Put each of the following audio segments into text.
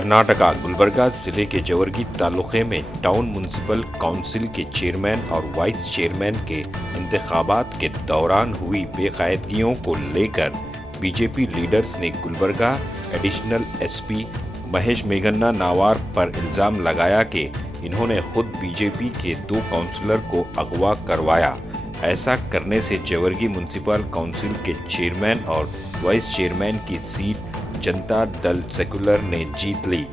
कर्नाटका गुलबर्गा जिले के जवर्गी तालुके में टाउन म्युनिसिपल काउंसिल के चेयरमैन और वाइस चेयरमैन के इंतखाबात के दौरान हुई बेकायदगियों को लेकर बीजेपी लीडर्स ने गुलबर्गा एडिशनल एसपी महेश मेघन्ना नावार पर इल्जाम लगाया कि इन्होंने खुद बीजेपी के 2 काउंसलर को अगवा करवाया। ऐसा करने से जवर्गी म्युनिसिपल काउंसिल के चेयरमैन और वाइस चेयरमैन की सीट जनता दल सेकुलर ने जीत ली।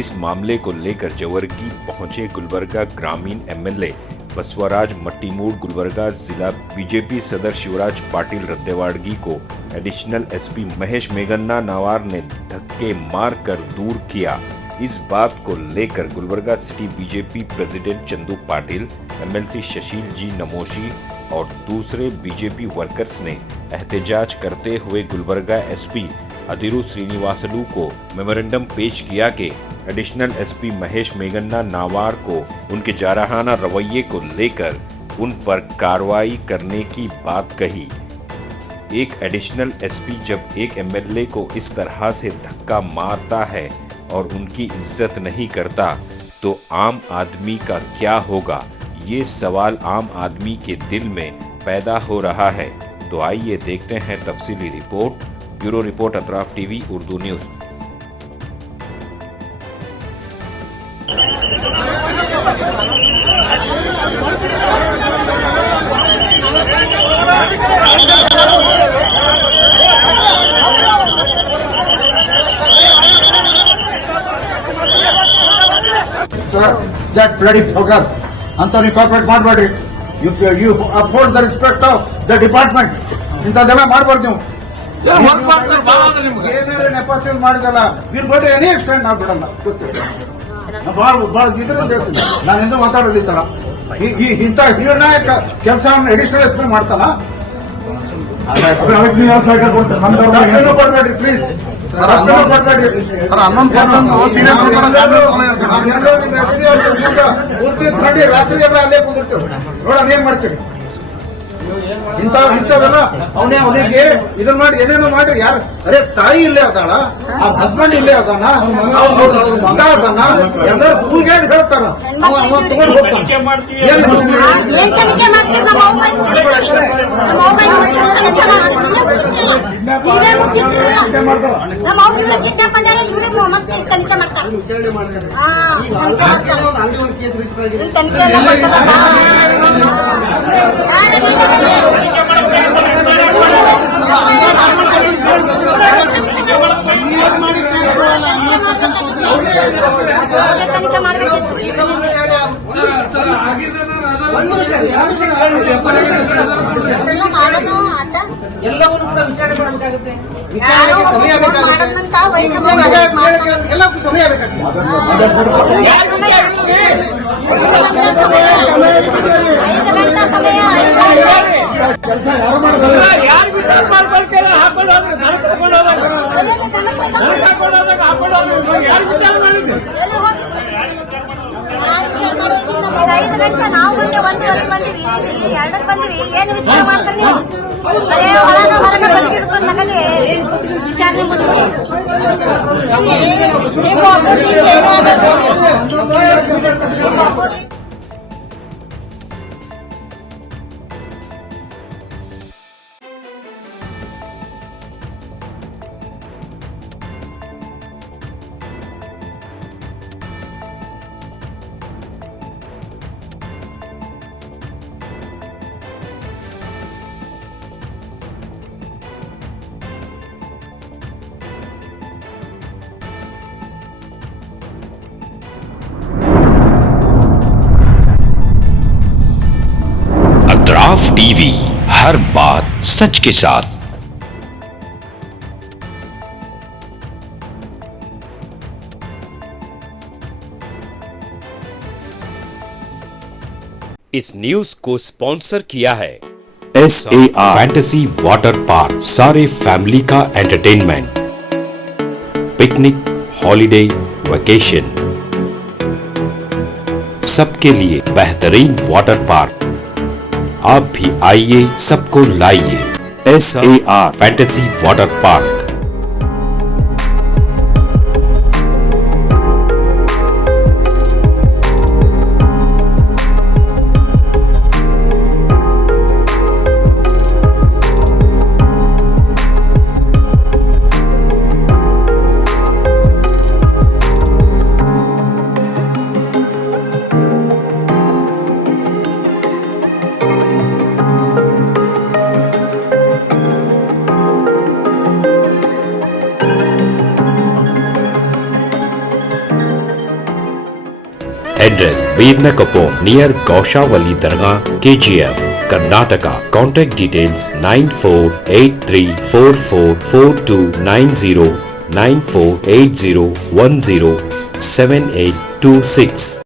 इस मामले को लेकर जवर्गी पहुंचे गुलबर्गा ग्रामीण एमएलए बसवराज मट्टीमूड़ गुलबर्गा जिला बीजेपी सदर शिवराज पाटिल रद्देवाड़गी को additional SP Mahesh Meghannavar ने धक्के मारकर दूर किया। इस बात को लेकर Gulbarga city BJP president Chandu Patil, MLC Shashil G Namoshi और दूसरे बीजेपी वर्कर्स ने एहतजाज करते हुए गुलबर्गा एसपी अधिरू श्रीनिवासलू को मेमोरेंडम पेश किया कि एडिशनल एसपी महेश मेघन्ना नावार को उनके जारहाना रवैये को लेकर उन पर कार्रवाई करने की बात कही। एक एडिशनल एसपी जब एक एमएलए को इस तरह से धक्का मारता है और उनकी इज्जत नहीं करता तो आम आदमी का क्या होगा, ये सवाल आम आदमी के दिल में पैदा हो रहा है। तो आइए देखते हैं तफसीली report. Bureau report Atraf TV Urdu news. Sir, that bloody fucker, Anthony corporate ಮಾಡಬೇಡಿ. You uphold the respect of the department. ಇಂಥದ್ದೆಲ್ಲ ಮಾಡಬಾರ್ದು ನೀವು. ಏನಾದ್ರು ನೆಪೋಸಿಯಲ್ ಮಾಡಿದಲ್ಲ, will go to any extent ನಾವು ಬಿಡಲ್ಲ. ಭಾಳ ಇದರಿಂದ ಹೇಳ್ತೀನಿ, ನಾನು ಎಂದು ಮಾತಾಡೋದು ಈ ತರ. ಇಂಥ ನಿರ್ಣಾಯಕ ಕೆಲಸವನ್ನು ಎಡಿಷನಲ್ ಎಸ್ಪಿ ಮಾಡ್ತಾನ. ಕೊಡ್ಬೇಡ್ರಿ ಪ್ಲೀಸ್. ರಾತ್ರಿ ಎಲ್ಲ ಅಲ್ಲೇ ಕುಂದಿರ್ತೀವಿ, ನೋಡೋಣ ಏನ್ ಮಾಡ್ತೀವಿ. ಇಂಥವೆಲ್ಲ ಅವನಿಗೆ ಇದನ್ನ ಮಾಡಿ ಏನೇನೋ ಮಾಡಿ ಯಾರು ಅರೆ ತಾಯಿ ಇಲ್ಲೇ ಅದಾಳ, ಆ ಹಸ್ಬೆಂಡ್ ಇಲ್ಲೇ ಅದಾನ, ಮಗ ಅದಾನ, ಎಲ್ಲರೂ ಕೂಗೇಳಿ ಹೇಳ್ತಾರ, ಅವ ತಗೊಂಡು ಹೋಗ್ತಾನ. ಎಲ್ಲವನ್ನೂ ಕೂಡ ವಿಚಾರಣೆ ಮಾಡಬೇಕಾಗುತ್ತೆ. ಎಲ್ಲಕ್ಕೂ ಸಮಯ ಬೇಕಾಗ್ತದೆ. ಕೆಲಸ ಯಾರು ನಾವು ಬಂದೆ 1 ಬಂದಿವಿ, 2 ಬಂದಿವಿ. ಏನು ವಿಚಾರ ಮಾಡ್ತಾರೆ ನೀವು? ಅದೇ ಹೊರಗ ಬಡ್ಡಿ ಹಿಡ್ಕೊಂಡು ನಮಗೆ ವಿಚಾರಣೆ ಮಾಡಿದ್ವಿ. अतराफ टीवी, हर बात सच के साथ। इस न्यूज को स्पॉन्सर किया है SAR फैंटेसी वाटर पार्क। सारे फैमिली का एंटरटेनमेंट, पिकनिक, हॉलिडे, वेकेशन, सबके लिए बेहतरीन वाटर पार्क। आप भी आइए, सबको लाइए। SAR fantasy water park. Address Veernakapo near Gaushavali Dargah, KGF, Karnataka. Contact details 9483444290 9480107826.